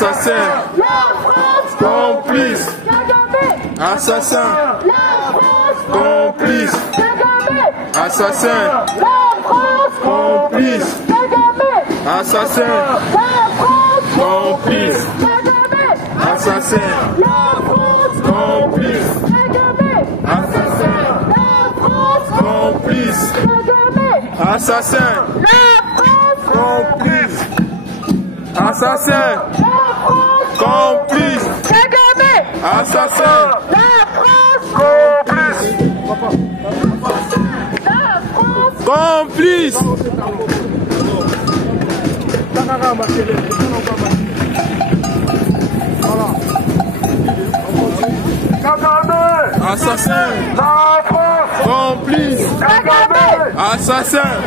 Assassin. Complice. Assassin. Complice. Assassin. Complice. Assassin. Complice. Assassin. Complice. Assassin. Complice. Assassin. Complice. Assassin. Complice. Assassin. Complice. Assassin. Complice. Assassin. Complice. Assassin. Complice. Assassin.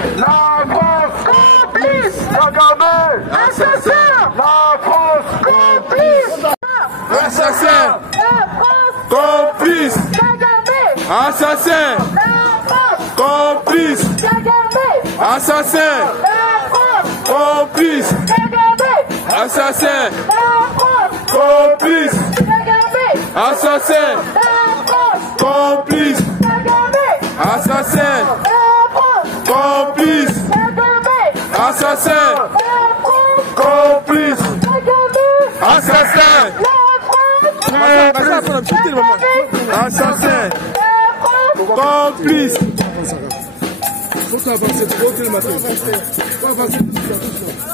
Complice. Assassin. Complice. Assassin. Complice. Assassin. Complice. Assassin. Complice. Assassin. Complice. Assassin. Complice. Assassin. Assassin. Complice.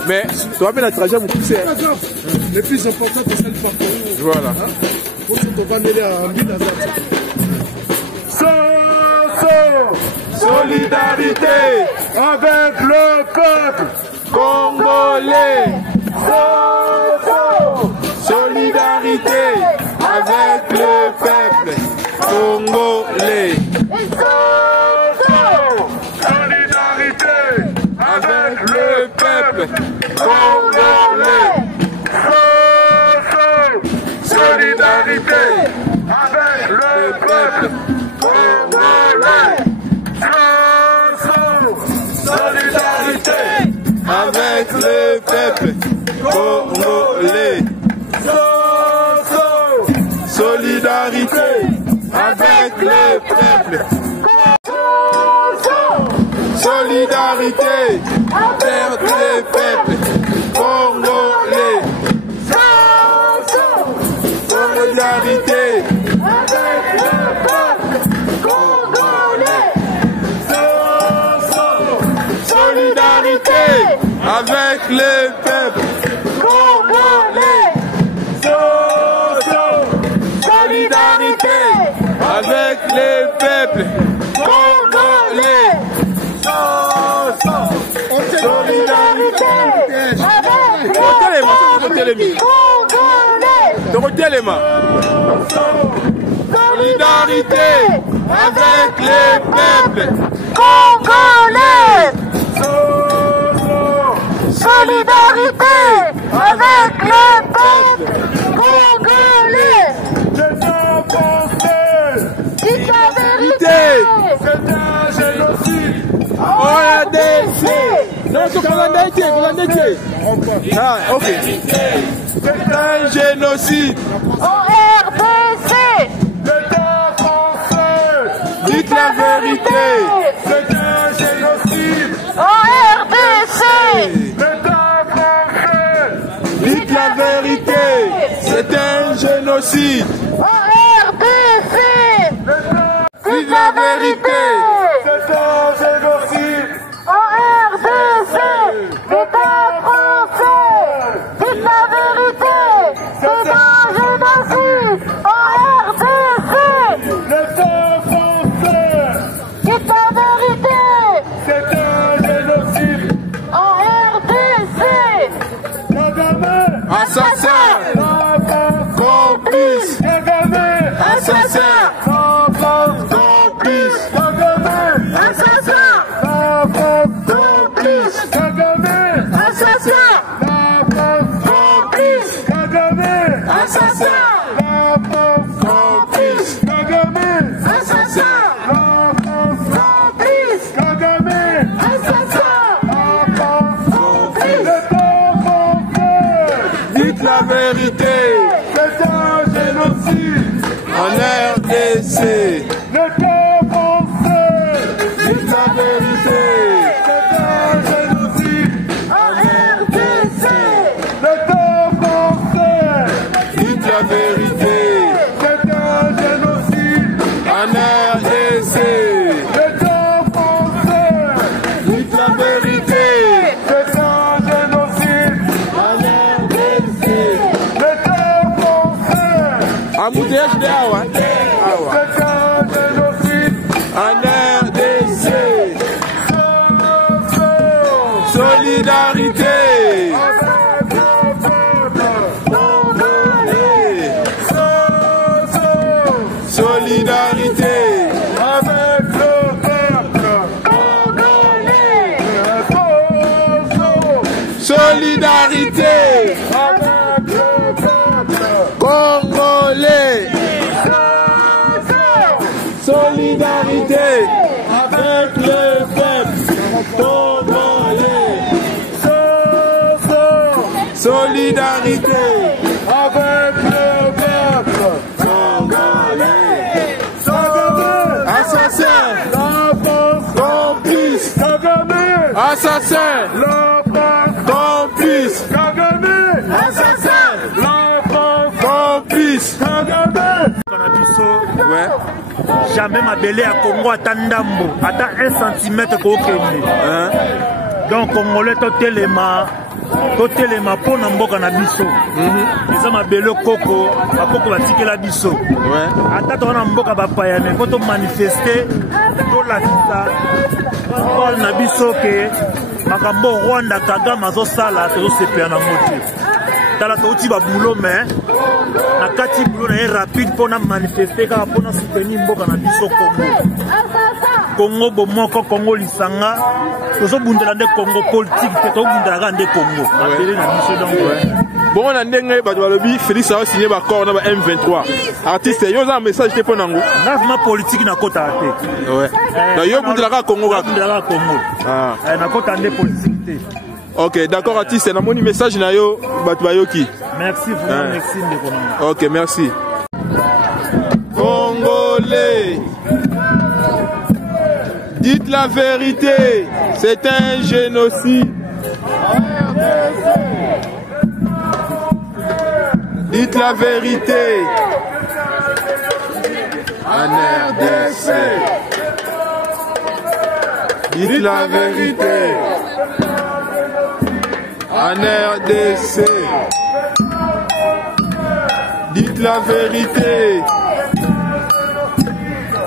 Mais tu vas bien la trajet vous pousser. Le plus important c'est le parcours. Voilà. Pour qu'on va mêler à un but Solidarité avec le peuple congolais. Solidarité avec le peuple congolais. Solidarité Avec le peuple congolais. Solidarité avec le peuple congolais. Solidarité Avec le peuple congolais. Solidarité avec le peuple. Solidarité avec le peuple congolais. Solidarité avec le peuple congolais. Solidarité avec le peuple congolais. Solidarité avec le peuple congolais. Solidarité Solidarité avec le peuple congolais. Solidarité avec le peuple congolais. Dites la vérité. C'est un génocide. ORDC. Non, c'est ah, ok. C'est un génocide. ORDC. Dites la vérité. C'est un génocide. ORDC. Dites la vérité. C'est un génocide. ORDC. Dites la vérité. C'est un génocide. ORDC. L'État français. Dites la vérité. C'est un génocide. ORDC. L'État français. Dites la vérité. C'est un génocide. ORDC. Assassin. Complice. Assassin. Complice. vérité. C'est un génocide. En RDC. L'État français. Dites la vérité. C'est un génocide. En RDC. L'État français. Dites la vérité. C'est un génocide. En RDC. L'État français. Dites la vérité. C'est un génocide. En RDC. L'État français. Embouteillage de Awa. C'est un génocide. En RDC. Solidarité. Avec le peuple. Solidarité. Avec le peuple. Solidarité. Avec le peuple. Congolais. Solidarité. Avec le peuple. Congolais. Solidarité. Avec le peuple. Congolais. Kagame. Assassin. La France. Complice. Kagame. Assassin. La France. Complice. Kagame. Assassin. La France. Complice. Kagame. Ouais. Jamais ma belé à Congo à Tandambo, à 1 cm kokende. Hein? Donc Congolais totelema pour namboka na biso. Eza ma belé koko, akoko batikela biso. Ouais. Ata to na mboka ba paya mais faut manifester to la visa. Pour na biso ke makambo Rwanda Kagame azosala to sepia na moti. Tala to uti ba boulot mais na kati boulot na rapide pour na manifester ka pour na soutenir mboka na biso Congo bomoko Congo lisanga tozo bundela nde Congo politique te to bundela nde Congo mabele na biso donc Bon on a ndenge ba balobi Félix a signé ba accord na ba M23 artiste yo za message te ponango na ma politique na kota te ouais da yo bundela ka Congo ka bundela Congo na kota nde politique te. OK d'accord artiste na moni message na yo batu bayoki Merci vraiment merci ndeko na. OK merci Congolais. Dites la vérité, c'est un génocide. Dites la vérité. En RDC. Dites la vérité. En RDC. Dites la vérité.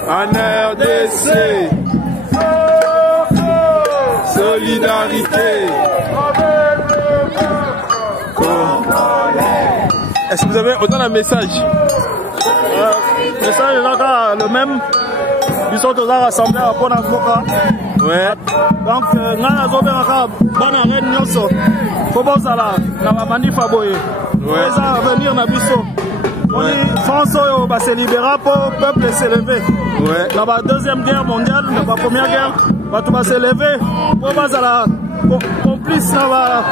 En RDC. Solidarité. Est-ce que vous avez autant un message? Message là le même. Ils sont tous rassemblés à Pona-Foka. Ouais. Donc, ngana zobera bana ren nyonso. Faut pas ça là, na ba manif aboye. Ouais. Ça venir na biso. On dit France va se libérer pour le peuple s'élever. Ouais. Dans la deuxième guerre mondiale, dans la première guerre, tout va s'élever pour pas la complice va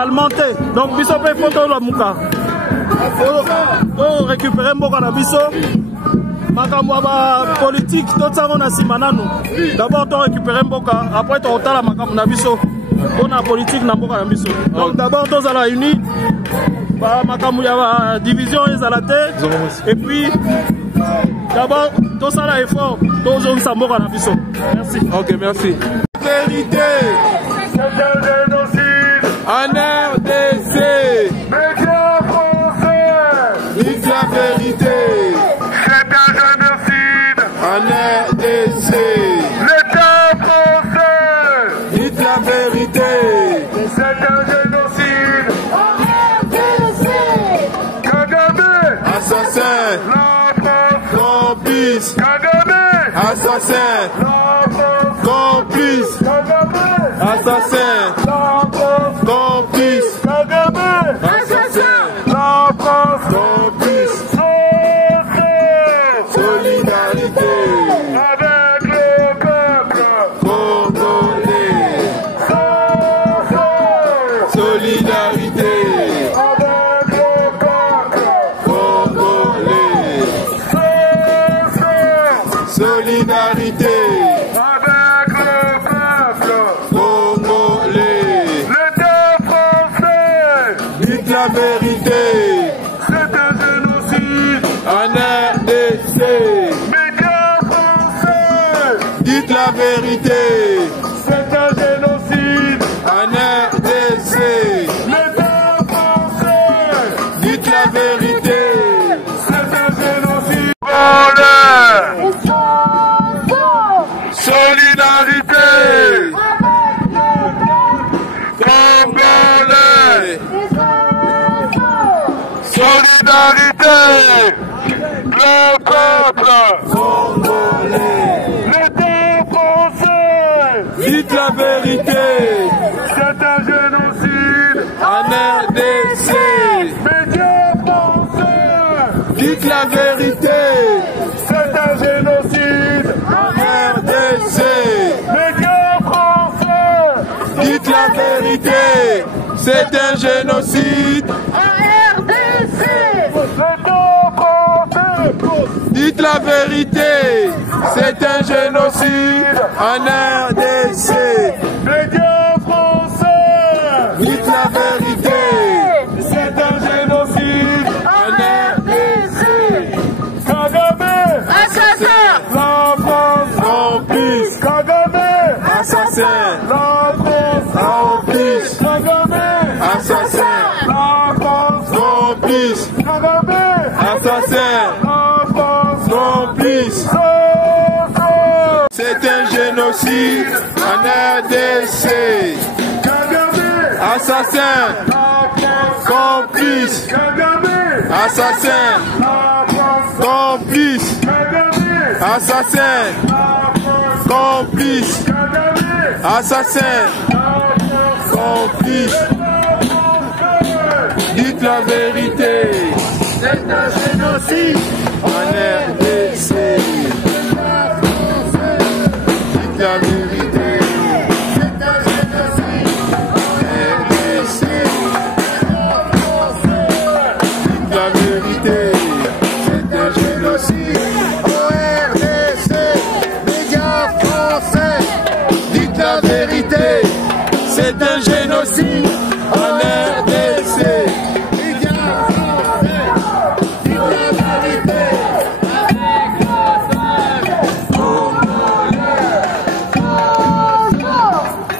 alimenter. Donc biso peut photo la muka. Pour récupérer mboka na biso. Makambo ba politique tout ça on a simananu. D'abord on récupérer mboka, après on tala makambo na biso. On a politique na mboka na biso. Donc d'abord on la unis. Makambo ya division ezala te. Et puis d'abord tout ça là effort, tout zone samboka na biso. Merci. OK, merci. Vérité. C'est un génocide. En RDC. Médias français. Dites la vérité. C'est un génocide. En RDC. L'État français. Dites la vérité. C'est un génocide. Kagame. Assassin. La France. Complice. Kagame. Assassin. La France. Complice. Kagame. Assassin. La France. Complice. Kagame. Assassin. La France. Complice. Solidarité. Avec le peuple. Congolais. Solidarité. Solidarité. Avec le peuple. Solidarité avec le peuple congolais. l'État français. Dites la vérité C'est un génocide. en RDC. Médias français. Dites la vérité C'est un génocide. en RDC. L'État français. Dites la vérité. C'est un génocide. Congolais. Solidarité. Congolais. Solidarité. Le peuple Congolais. l'État français. Dites la vérité C'est un génocide. en RDC. Médias français. Dites la vérité C'est un génocide. en RDC. Médias français. Dites la vérité, c'est un génocide. L'État français. Dites la vérité, c'est un génocide en RDC. Médias français. Dites la vérité, C'est un génocide. en RDC. Kagame. Assassin. La France. Complice, Kagame. assassin, La France. complice, Kagame. assassin, La France. complice, Kagame. assassin, La France. complice. C'est un génocide en RDC. Kagame. Assassin, La France. complice, Kagame. assassin, La France. complice, Kagame. assassin, La France. complice, Kagame. assassin, complice. Dites la vérité, C'est un génocide. en RDC. Dites la vérité, C'est un génocide. RDC. Dites la vérité, c'est un génocide. RDC, médias français. Dites la vérité, c'est un génocide en RDC. Médias français. Dites la vérité.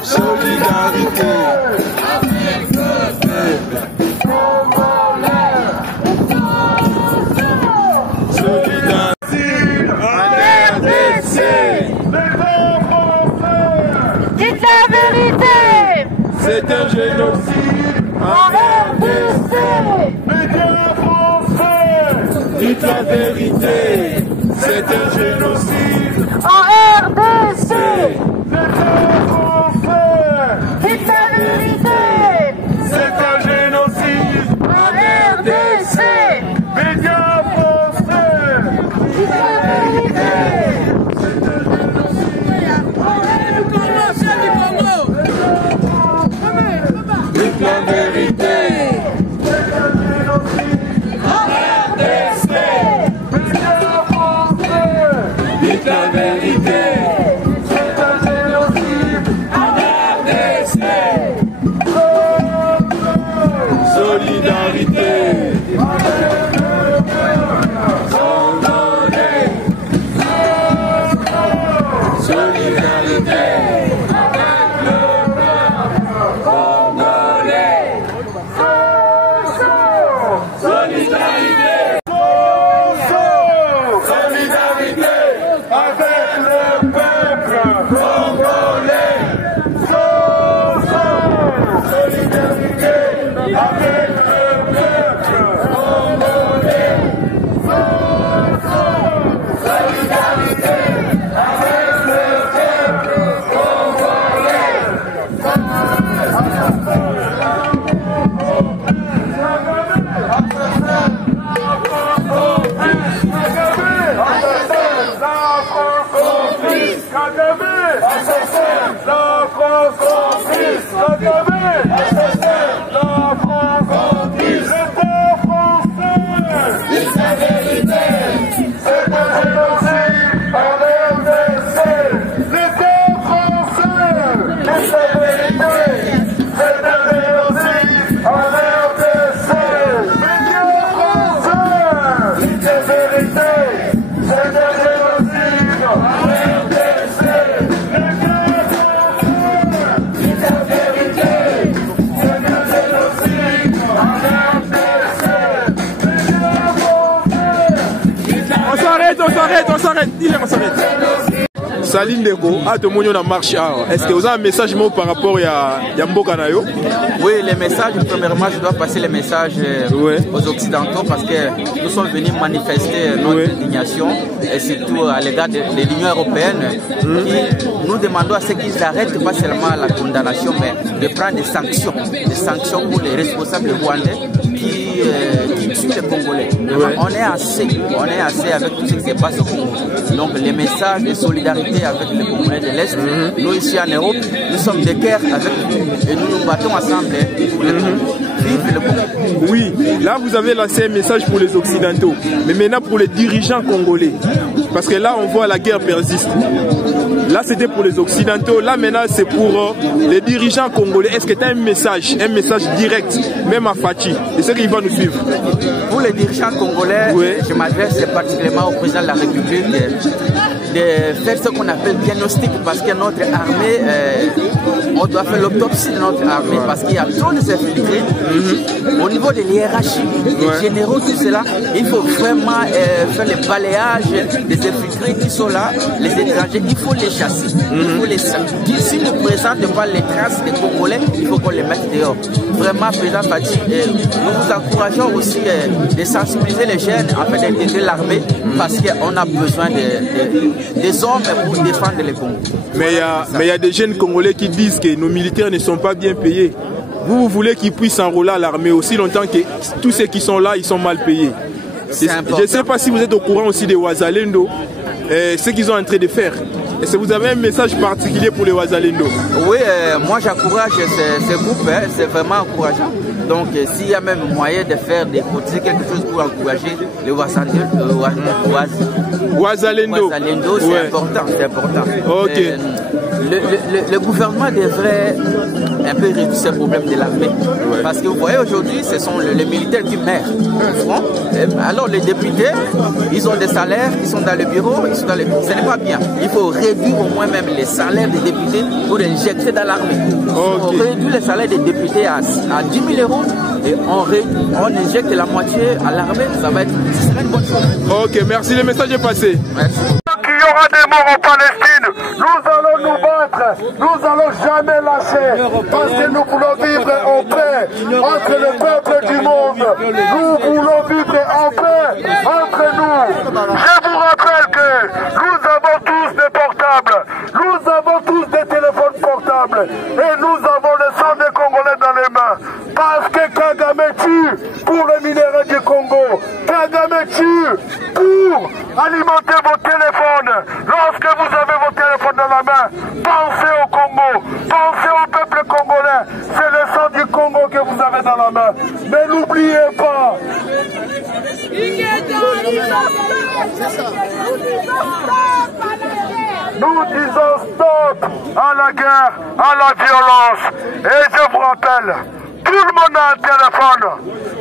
Solidarité Avec le peuple congolais. solidarité en RDC. L'État français. Dites la vérité. C'est un génocide En en RDC. RDC. Médias français. Dites la vérité, c'est un génocide. En RDC. L'État français. Dites la vérité. C'est un génocide. En RDC. Médias français. Dites la vérité. Dites la vérité, Médias français. dites la vérité, C'est un génocide. on s'arrête. Dis-le qu'on s'arrête. Saline Deko, à tout le monde en marche. Est-ce que vous avez un message par rapport à Mboka Nayo? Oui, les messages, premièrement, je dois passer les messages aux Occidentaux parce que nous sommes venus manifester notre indignation et surtout à l'égard de l'Union européenne qui nous demandons à ce qu'ils arrêtent pas seulement la condamnation mais de prendre des sanctions pour les responsables rwandais qui tuent les Congolais. On est assez avec tout ce qui se passe au Congo. Donc les messages de solidarité avec les Congolais de l'Est, nous ici en Europe, nous sommes de cœur avec eux et nous nous battons ensemble pour le Congo. Vive le Congo. Oui, là vous avez lancé un message pour les Occidentaux, mais maintenant pour les dirigeants congolais, parce que là on voit la guerre persiste. Là c'était pour les Occidentaux, là maintenant c'est pour les dirigeants congolais. Est-ce que tu as un message direct, même à Fachi, et ceux qui vont nous suivre? Pour les dirigeants congolais, je m'adresse particulièrement au président de la République de faire ce qu'on appelle diagnostic, parce que notre armée, on doit faire l'autopsie de notre armée, parce qu'il y a trop de infiltrés. Au niveau de l'hiérarchie, des généraux, tout cela, il faut vraiment faire le balayage des infiltrés qui sont là, les étrangers, il faut les chasser. Il faut les sortir. Si nous ne présentons pas les traces des Congolais, il faut qu'on les mette dehors. Vraiment, président Fachi, nous vous encourageons aussi de sensibiliser les jeunes afin d'intégrer l'armée, parce qu'on a besoin des hommes pour défendre les Congos. Mais il y a des jeunes Congolais qui disent que nos militaires ne sont pas bien payés. Vous voulez qu'ils puissent s'enrôler à l'armée aussi longtemps que tous ceux qui sont là, ils sont mal payés. Je ne sais pas si vous êtes au courant aussi des Wazalendo, ce qu'ils sont en train de faire. Est-ce que vous avez un message particulier pour les Wazalendo? Oui, moi j'encourage ces groupes, c'est vraiment encourageant. Donc s'il y a même moyen de faire des cotiser quelque chose pour encourager les Wazalendo, c'est important. Ok. Le gouvernement devrait un peu réduire ce problème de l'armée. Parce que vous voyez aujourd'hui, ce sont les militaires qui meurent au front. Alors les députés, ils ont des salaires, ils sont dans le bureau, ce n'est pas bien. Il faut réduire au moins même les salaires des députés pour les injecter dans l'armée. On réduit les salaires des députés à 10 000 euros et on injecte la moitié à l'armée, ce serait une bonne chose. Ok, merci, le message est passé. Merci. Il y aura des morts en Palestine, nous allons nous battre, nous allons jamais lâcher, parce que nous voulons vivre en paix entre le peuple du monde. Nous voulons vivre en paix entre nous. Je vous rappelle que nous avons tous des portables, nous avons tous des téléphones portables, et nous avons le sang des Congolais dans les mains, parce que Kagame tue pour le minerai du Congo, Kagame tue pour alimenter vos téléphones. Lorsque vous avez vos téléphones dans la main, pensez au Congo, pensez au peuple congolais. C'est le sang du Congo que vous avez dans la main. Mais n'oubliez pas. Nous disons stop à la guerre, à la violence. Et je vous rappelle, tout le monde a un téléphone.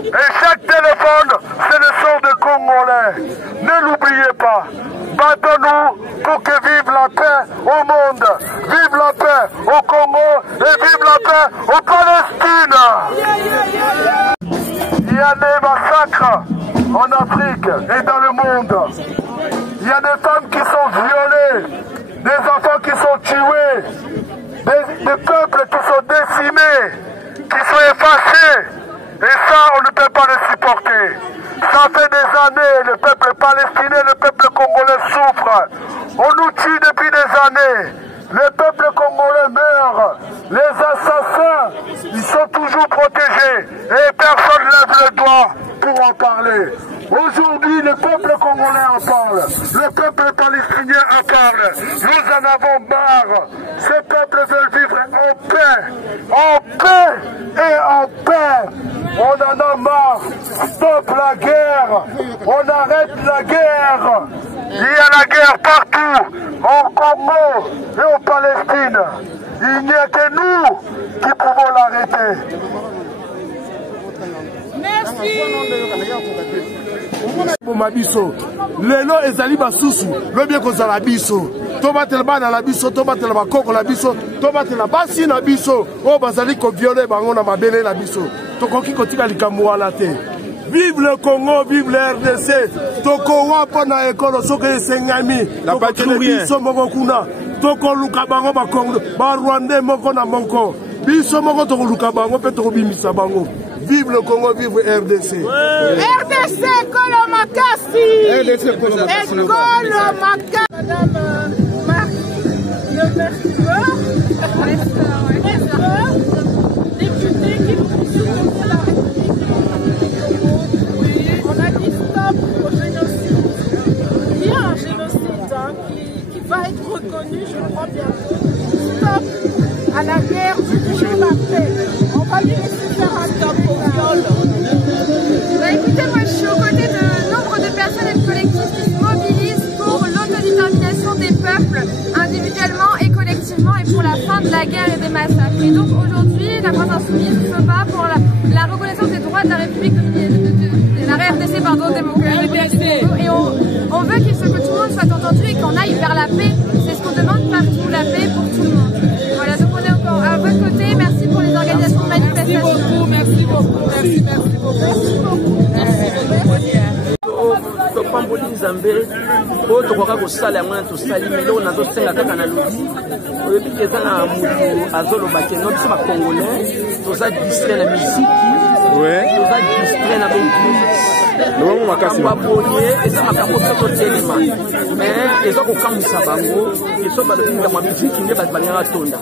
Et chaque téléphone, c'est le son des Congolais. Ne l'oubliez pas. Battons-nous pour que vive la paix au monde, vive la paix au Congo et vive la paix au Palestine. Il y a des massacres en Afrique et dans le monde. Il y a des femmes qui sont violées, des enfants qui sont tués, des peuples qui sont décimés, qui sont effacés. Et ça, on ne peut pas le supporter. Ça fait des années, le peuple palestinien, le peuple congolais souffre. On nous tue depuis des années. Le peuple congolais meurt. Les assassins, ils sont toujours protégés. Et personne ne lève le doigt pour en parler. Aujourd'hui, le peuple congolais en parle. Le peuple palestinien en parle. Nous en avons marre. Ce peuple veut vivre en paix. En paix et en paix. On en a marre. Stop la guerre. On arrête la guerre. Il y a la guerre partout. En Congo et en Palestine. Il n'y a que nous qui pouvons l'arrêter. Mabiso lelo ezali basusu lobi kozala biso tobatela bana la biso tobatela bakoko la biso tobatela basi na biso o bazali ko violer bango na mabele la biso tokoki kotika likambo wana te. Vive le Congo, vive le RDC. Toko wapo na ekolo soke esengami. La patrie rien. Biso moko kuna. Toko luka bango ba Congo, ba Rwandais moko na moko. Biso moko toko luka bango pe toko bimisa bango. Vive le Congo, vive RDC. RDC Kolo Makasi. RDC Kolo Makasi. Kolo Makasi. Madame Marie Le Mercure, députée qui vous soutient la République. On a dit stop au génocide. Il y a un génocide qui va être reconnu, je crois bientôt. Stop à la guerre, toujours la paix. On va lui laisser faire un stop au viol. Bah écoutez, moi je suis aux côtés de nombre de personnes et de collectifs qui se mobilisent pour l'autodétermination des peuples, individuellement et collectivement, et pour la fin de la guerre et des massacres. Et donc aujourd'hui, la France Insoumise se bat pour la reconnaissance des droits de la République de la RDC, pardon, démocratique. Et on veut que tout le monde soit entendu et qu'on aille vers la paix. C'est ce qu'on demande partout, la paix pour tout le monde. Voilà, donc on est encore à votre côté. Merci pour les organisations de manifestations. Merci beaucoup, merci beaucoup. Merci beaucoup. Topamboli Nzambe oyo tokoka kosala yango na tosali meloko nazosenga kaka na lobi oyebi te eza na motu azoloba ke no biso bacongolais toza distrait na misiki toza distrait na boye eza makambo so totelema mais eza kokambwisa bango eso balobi mwa misiki nde bato balingaka tonda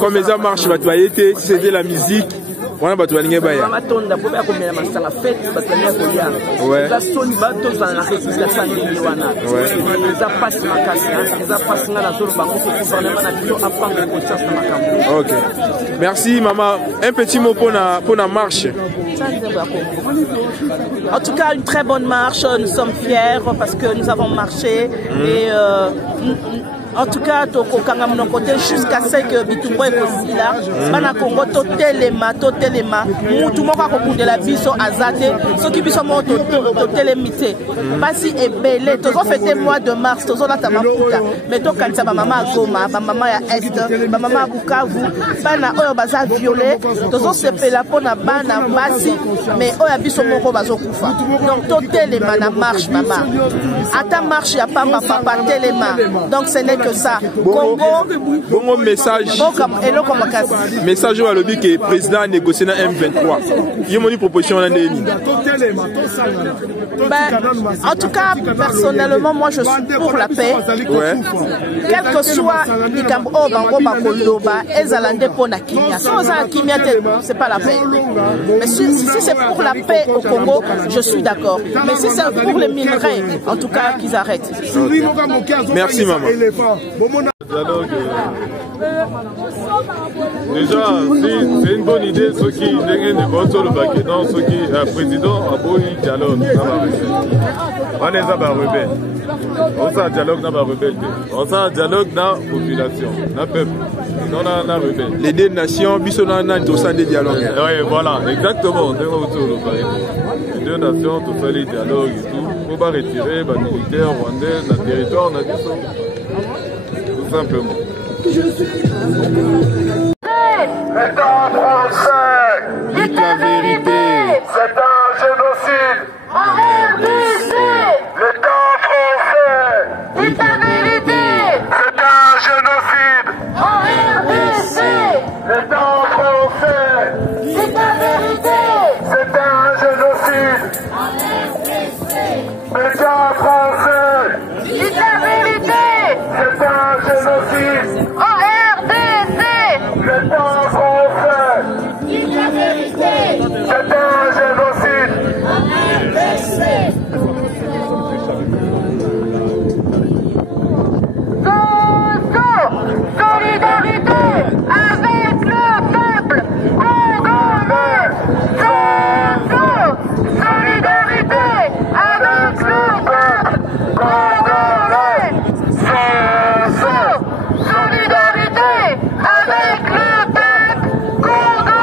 comme eza marche bato baye te si c'était la musique wana bato balingi baya matonda po ba komela masanga fete bato balingi kolia eza soni bato za na républication ndenge wana eza pasi makasi eza pasi nga na zolo bango ko gouvernement na biso apprendre conscience na makambo. OK, merci maman. Un petit mot pour la marche. En tout cas, une très bonne marche. Nous sommes fiers parce que nous avons marché et en tout cas, jusqu'à ce que Bitumbo est aussi là. Bana Congo, totelema. Moutou moka de la biso azate. Ceux qui biso mo totelemité. Basi est belé. Tozo fêté mois de mars. Tozo la tamaputa. Mais to kanisa ba mama Goma, ba mama ya Est, ba mama Bukavu. Bana oyo baza violé. Tozo sepela pona bana basi. Mais oyo biso moko bazo kufa. Donc totelema na marche mama. Ata marche ya papa telema. Donc ce n'est que ça. Bon message. Message au lobby que le président a négocié dans M23. Il y a une proposition là. En tout cas, personnellement, moi je suis pour la paix. Quel que soit les Cambo, Bango, Bakoloba, Ezalande, Ponakimia. Si on a Kimia, c'est pas la paix. Mais si c'est pour la paix au Congo, je suis d'accord. Mais si c'est pour les minerais, en tout cas, qu'ils arrêtent. Merci maman. Dialogue. Déjà, c'est une bonne idée, ceux qui dégainent des votes sur le baquet, ceux qui, président a beau dialogue, on est à rebelle. On a un dialogue dans la rebelle. On a un dialogue dans la population, dans le peuple. On a un rebelle. Les deux nations, bisonana, tout ça des dialogues. Oui, voilà, exactement. Les deux nations, tout ça, les dialogues et tout. Il ne faut pas retirer les militaires rwandais dans le territoire, on a dit ça. Tout simplement. L'État français, dites la vérité. C'est un génocide. En RDC, L'État français, dites la vérité. c'est un génocide. En RDC, L'État français, dites la vérité. c'est un génocide. L'État français, Dites la vérité. c'est un génocide. En RDC, L'État français, dites la vérité. c'est un génocide. En RDC. Solidarité avec le peuple congolais. Solidarité avec le peuple congolais. Solidarité avec le peuple congolais.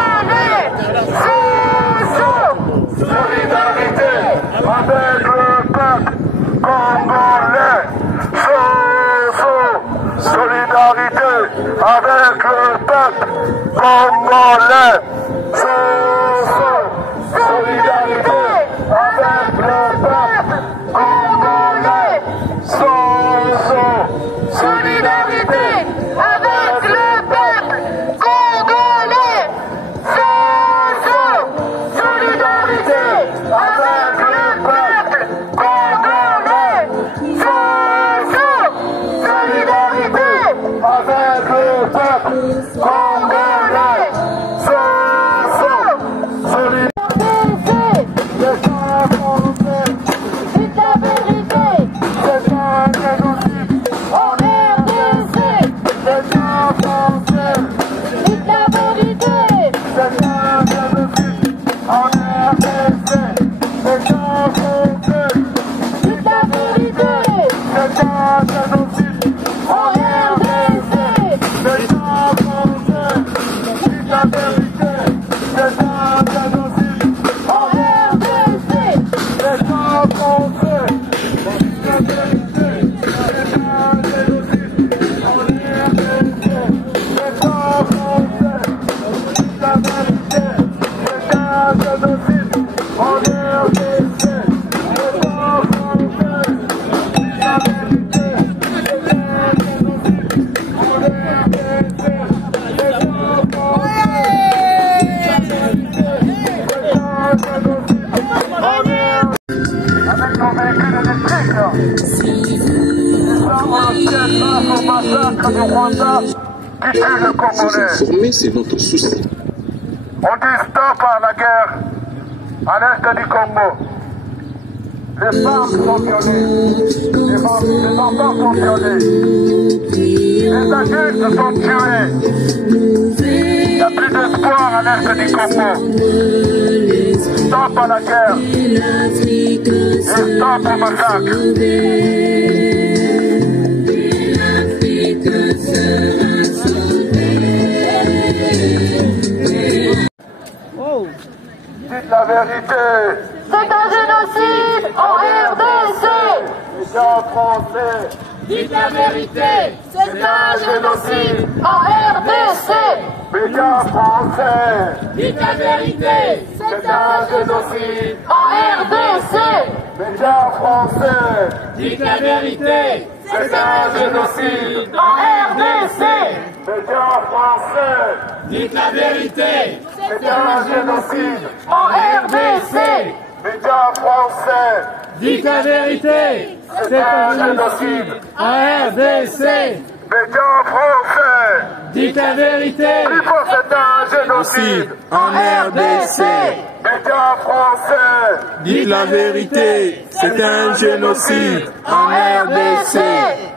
Solidarité avec le peuple congolais. Solidarité avec le peuple congolais. Solidarité. Informer, c'est notre souci. On dit stop à la guerre à l'est du Congo. Les femmes sont violées, les enfants sont violés, les adultes sont tués. Il n'y a plus d'espoir à l'est du Congo. Stop à la guerre et stop au massacre. Dites la vérité. C'est un génocide en RDC. Médias français. Dites la vérité. C'est un génocide en RDC. Médias français. Dites la vérité. C'est un génocide en RDC. Médias français. Dites la vérité. C'est un génocide en RDC. Médias français. Dites la vérité. C'est un génocide en RDC. Médias français. Dites la vérité. C'est un génocide en RDC. Médias français. Dites la vérité. C'est un génocide en RDC. Médias français. Dites la vérité, c'est un génocide en RDC.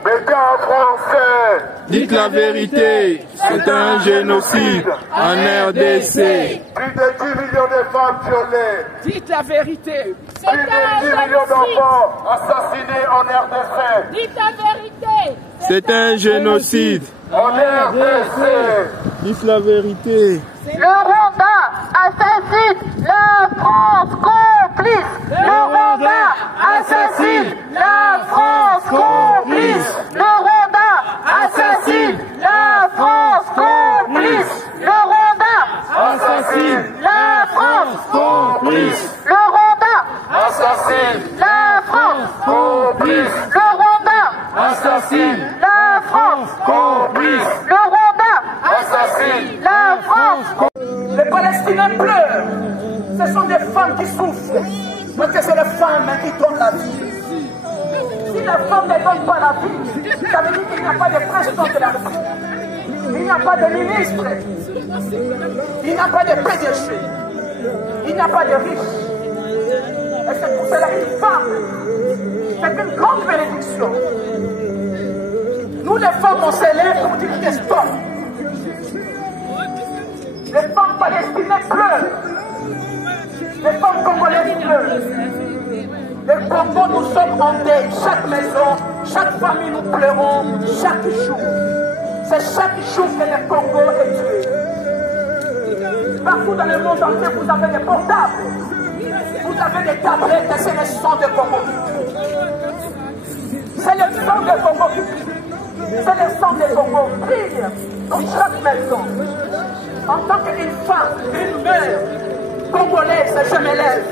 Médias français. Dites la vérité, c'est un génocide en RDC. Plus de 10 millions de femmes violées. Dites la vérité. Plus de 10 millions d'enfants assassinés en RDC. Dites la vérité. C'est un génocide en RDC. Dites la vérité. Le Rwanda assassine la France complice. Le Rwanda assassine la France complice. Le Rwanda assassine la France complice. Le Rwanda assassine la France complice. Le Rwanda assassine la France complice. Le Rwanda assassine la France complice. Le Rwanda assassine la France. Les Palestiniens pleurent. Ce sont des femmes qui souffrent. Parce que c'est les femmes qui donnent la vie. Si la femme ne donne pas la vie, ça veut dire qu'il n'y a pas de président de la République. Il n'y a pas de ministre. Il n'y a pas de PDG. Il n'y a pas de riche. Et c'est pour cela qu'une femme, c'est une grande bénédiction. Nous les femmes, on s'élève pour dire que stop. Les femmes palestiniennes pleurent. Les femmes congolaises pleurent. Le Congo, nous sommes en deuil. Chaque maison, chaque famille, nous pleurons chaque jour. C'est chaque jour que le Congo est tué. Partout dans le monde entier, vous avez des portables. Vous avez des tablettes et c'est le sang de Congo qui tue. C'est le sang de Congo qui tue. C'est le sang de Congo qui brille dans chaque maison. En tant qu'une femme, une mère congolaise, je me lève.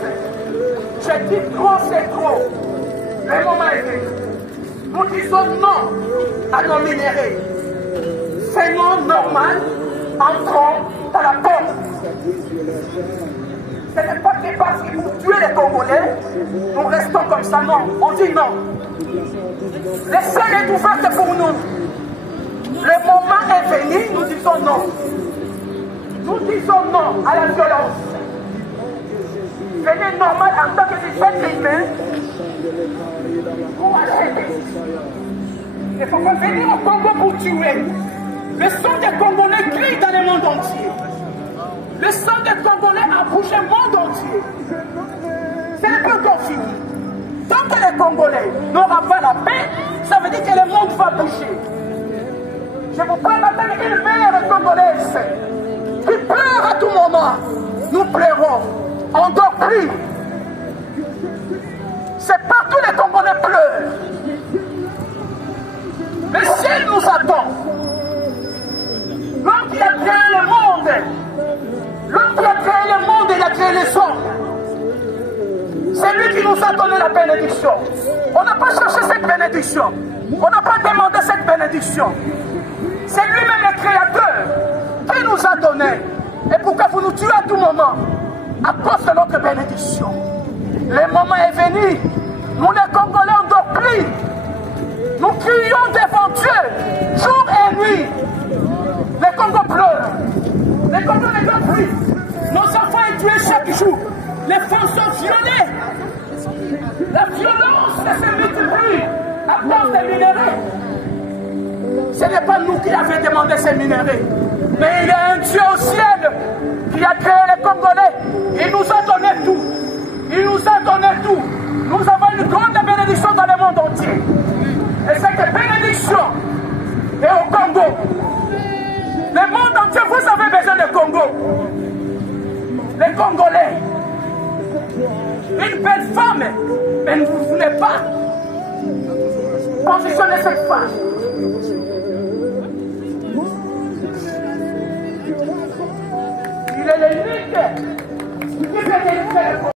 Je dis trop, c'est trop. Le moment est venu. Nous disons non à nos minéraux. Faisons normal, entrons dans la porte. Ce n'est pas que parce qu'ils vont tuer les Congolais, nous restons comme ça, non. On dit non. Le ciel est ouvert pour nous. Le moment est venu, nous disons non. Nous disons non à la violence. Venez normal en tant que des êtres humains pour acheter. Il ne faut pas venir au Congo pour tuer. Le sang des Congolais crie dans le monde entier. Le sang des Congolais a bougé le monde entier. C'est un peu confus. Tant que les Congolais n'auront pas la paix, ça veut dire que le monde va bouger. Je vous parle maintenant d'une mère congolaise qui pleure à tout moment. Nous pleurons. On ne dort plus. C'est partout ne pleure. Le ciel nous attend. L'homme qui a créé le monde, l'homme qui a créé le monde, il a créé les hommes. C'est lui qui nous a donné la bénédiction. On n'a pas cherché cette bénédiction. On n'a pas demandé cette bénédiction. C'est lui-même le créateur qui nous a donné. Et pourquoi vous nous tuez à tout moment? À cause de notre bénédiction. Le moment est venu. Nous les Congolais, on ne dort plus. Nous crions devant Dieu, jour et nuit. Les Congos pleurent. Les Congos ne dorment plus. Nos enfants sont tués chaque jour. Les femmes sont violées. La violence se multiplie à cause des minéraux. Ce n'est pas nous qui avons demandé ces minéraux. Mais il y a un Dieu au ciel qui a créé les Congolais. Il nous a donné tout. Il nous a donné tout. Nous avons une grande bénédiction dans le monde entier. Et cette bénédiction est au Congo. Le monde entier, vous avez besoin de Congo. Les Congolais. Une belle femme, mais vous ne voulez pas positionner cette femme. Il est l'unique qui fait